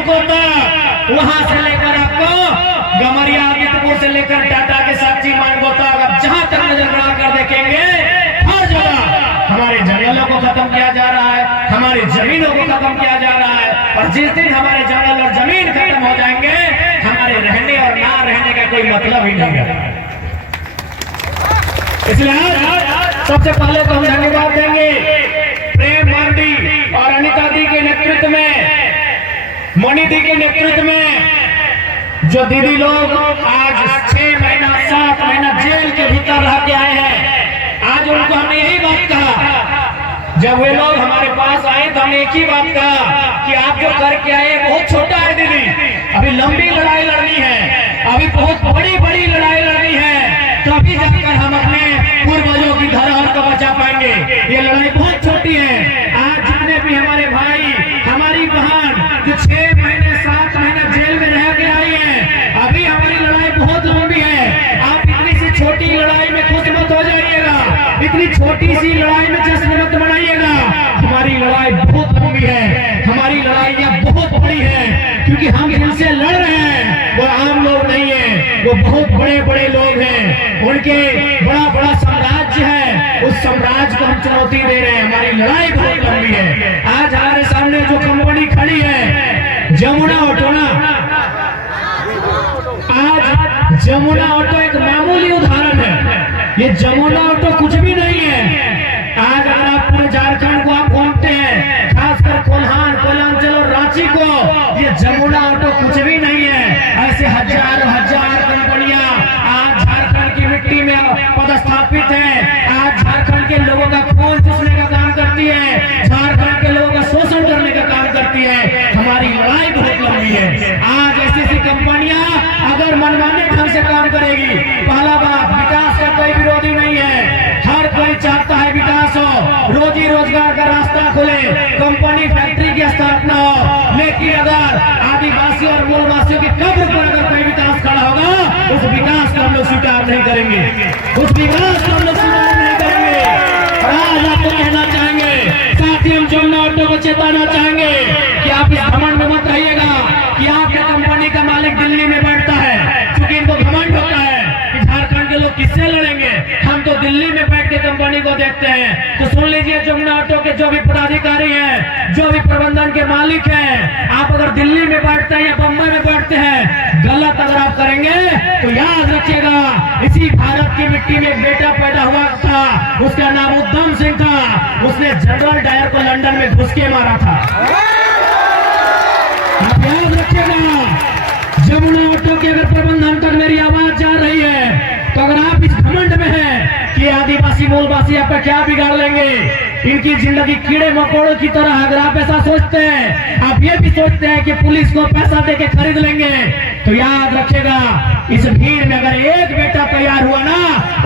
हल्को तक, वहां से लेकर आपको गमरिया आदित्यपुर से लेकर टाटा के साक्षी मानगो तक, अब जहां तक नजर बढ़ा कर देखेंगे हर जगह हमारे जंगलों को खत्म किया जा रहा है, हमारी जमीनों को खत्म किया जा रहा है। और जिस दिन हमारे जंगल और जमीन खत्म हो जाएंगे, हमारे रहने और ना रहने का कोई मतलब ही नहीं है। इसलिए सबसे पहले तो हम धन्यवाद देंगे प्रेम मार्डी और अनिता दी के नेतृत्व में, मणि दी के नेतृत्व में, जो दीदी लोग आज 6 महीना 7 महीना जेल के भीतर रह के आए हैं। आज उनको हमने यही बात कहा, जब वे लोग हमारे पास आए तो हमने एक ही बात कहा कि आप जो करके आए बहुत छोटा है दीदी, अभी लंबी लड़ाई लड़नी है, अभी बहुत बड़ी बड़ी लड़ाई लड़नी है, तभी जाकर हम अपने पूर्वजों की धरोहर को बचा पाएंगे। ये लड़ाई बहुत छोटी है। आज जितने भी हमारे भाई, हमारी बहन जो 6 महीने 7 महीने जेल में रह के आई है, अभी हमारी लड़ाई बहुत लंबी है। आप इतनी सी छोटी लड़ाई में खुश मत हो जाइएगा, इतनी छोटी सी लड़ाई में जश्न मत मनाइएगा। हमारी लड़ाई बहुत लंबी है, हमारी लड़ाइयाँ बहुत बड़ी है, क्योंकि हम जिनसे लड़ रहे हैं वो आम लोग नहीं है, वो बहुत बड़े बड़े लोग हैं, उनके बड़ा बड़ा साम्राज्य है, उस साम्राज्य को हम चुनौती दे रहे हैं। हमारी लड़ाई बहुत लंबी है। आज हमारे सामने जो कंपनी खड़ी है जमुना ऑटो ना, आज जमुना ऑटो एक मामूली उदाहरण है। ये जमुना ऑटो कुछ भी नहीं है। आज अगर आप पूरे झारखंड को आप घूमते हैं, खासकर कोल्हान, कोयलांचल और रांची को, ये जमुना ऑटो कुछ भी नहीं है। ऐसे हजार हजार कंपनियां आज झारखंड की मिट्टी में पदस्थापित है। आज झारखंड के लोगों का खून चूसने का काम करती है, झारखंड के लोगों का शोषण करने का काम करती है। हमारी लड़ाई बहुत लंबी है। आज ऐसी ऐसी कंपनियां अगर मनमाने ढंग से काम करेगी, पहला बात विकास का कोई विरोधी नहीं है, हर कोई चाहता है विकास हो, रोजी रोजगार का रास्ता खुले, कंपनी फैक्ट्री की स्थापना हो। लेकिन अगर आदिवासी और मूलवासियों की कब्र पर अगर कोई विकास खड़ा होगा, उस विकास को हम लोग स्वीकार नहीं करेंगे, उस विकास को हम लोग स्वीकार नहीं करेंगे। और आज आपको कहना चाहेंगे, साथी हम जमुना ऑटो को चेताना चाहेंगे कि आप इस घमंड में मत रहिएगा कि आपके कंपनी का मालिक दिल्ली में बैठता है, क्योंकि इनको घमंड होता है कि झारखंड के लोग किससे लड़ेंगे, हम तो दिल्ली में बैठ के कंपनी को देखते हैं। तो सुन लीजिए, जमुना ऑटो के जो भी पदाधिकारी हैं, जो भी प्रबंधन के मालिक हैं, आप अगर दिल्ली में बैठते हैं या बम्बई में बैठते हैं, गलत अगर आप करेंगे तो याद रखिएगा, इसी भारत की मिट्टी में एक बेटा पैदा हुआ था, उसका नाम उद्धम सिंह था, उसने जनरल डायर को लंदन में घुस के मारा था। आप याद रखिएगा, जमुना ऑटो के अगर प्रबंधन तक मेरी आवाज जा रही है, तो अगर आप इस घमंड में हैं कि आदिवासी मूलवासी आपका क्या बिगाड़ लेंगे, इनकी जिंदगी कीड़े मकोड़ों की तरह, अगर आप ऐसा सोचते हैं, आप ये भी सोचते हैं कि पुलिस को पैसा देके खरीद लेंगे, तो याद रखिएगा, इस भीड़ में अगर एक बेटा तैयार हुआ ना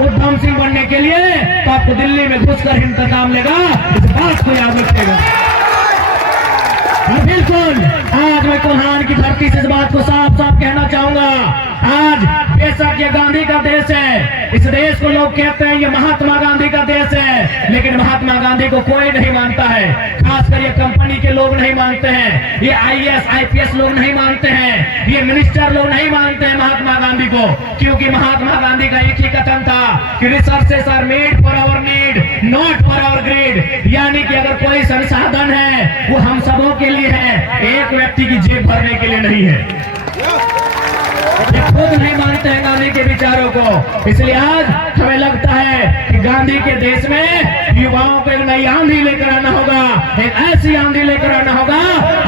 उद्धम सिंह बनने के लिए, तो आपको दिल्ली में घुसकर इंतजाम लेगा। इस बात को याद रखिएगा। बिल्कुल, आज मैं कोल्हान की धरती से इस बात को साफ साफ कहना चाहूंगा, आज बेशक ये गांधी का देश है, इस देश को लोग कहते हैं ये महात्मा गांधी का देश है, लेकिन महात्मा गांधी को कोई नहीं मानता है, खासकर ये कंपनी के लोग नहीं मानते हैं, ये IAS IPS लोग नहीं मानते हैं, ये मिनिस्टर लोग नहीं मानते हैं महात्मा गांधी को, क्योंकि महात्मा गांधी का एक ही कथन था कि resources are made for our need, not for our greed. यानी कि अगर कोई संसाधन है वो हम सबों के लिए है, एक व्यक्ति की जेब भरने के लिए नहीं है। ये खुद नहीं मानते हैं गांधी के विचारों को। इसलिए आज हमें लगता है कि गांधी के देश में युवाओं को एक नई आंधी लेकर आना होगा, एक ऐसी आंधी लेकर आना होगा,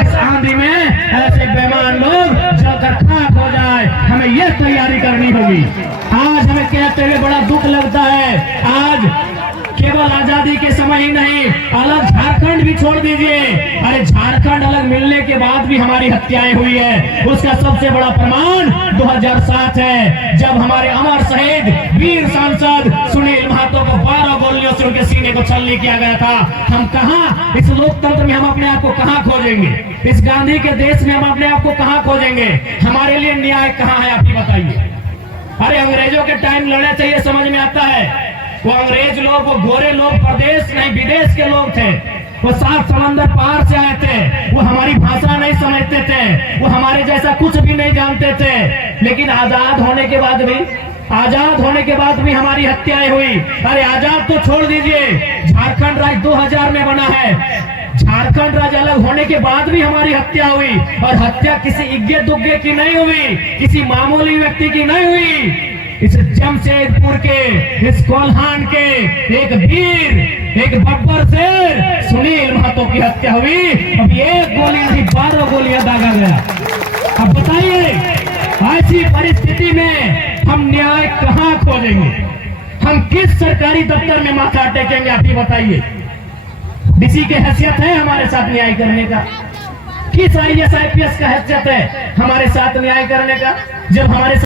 इस आंधी में ऐसे बेईमान लोग जलकर खाक हो जाए, हमें यह तैयारी करनी होगी। आज हमें कहते हुए बड़ा दुख लगता है, आज केवल आजादी के समय ही नहीं, अलग झारखंड भी छोड़ दीजिए, अरे झारखंड अलग मिलने के बाद भी हमारी हत्याएं हुई है। उसका सबसे बड़ा प्रमाण 2007 है, जब हमारे अमर शहीद वीर सांसद सुनील महतो को 12 गोलियों से उनके सीने को छलनी किया गया था। हम कहां, इस लोकतंत्र में हम अपने आप को कहां खोजेंगे, इस गांधी के देश में हम अपने आप को कहां खोजेंगे, हमारे लिए न्याय कहां है, आप ही बताइए। अरे अंग्रेजों के टाइम लड़ना चाहिए, समझ में आता है, वो अंग्रेज लोग, वो गोरे लोग प्रदेश नहीं विदेश के लोग थे, वो 7 समंदर पार से आए थे, वो हमारी भाषा नहीं समझते थे, वो हमारे जैसा कुछ भी नहीं जानते थे, लेकिन आजाद होने के बाद भी हमारी हत्याएं हुई। अरे आजाद तो छोड़ दीजिए, झारखंड राज्य 2000 में बना है, झारखंड राज्य अलग होने के बाद भी हमारी हत्या हुई, और हत्या किसी इज्ञे दुग्गे की नहीं हुई, किसी मामूली व्यक्ति की नहीं हुई। इस जमशेदपुर के, इस कोल्हान के एक वीर, एक बब्बर शेर सुनील महतो की हत्या हुई। अब एक गोली नहीं 12 गोलियां दागा गया। अब बताइए, ऐसी परिस्थिति में हम न्याय कहां खोजेंगे? हम किस सरकारी दफ्तर में माथा टेकेंगे? आप ही बताइए। डीसी की हैसियत है हमारे साथ न्याय करने का? किस IAS IPS का हैसियत है हमारे साथ न्याय करने का? जब हमारे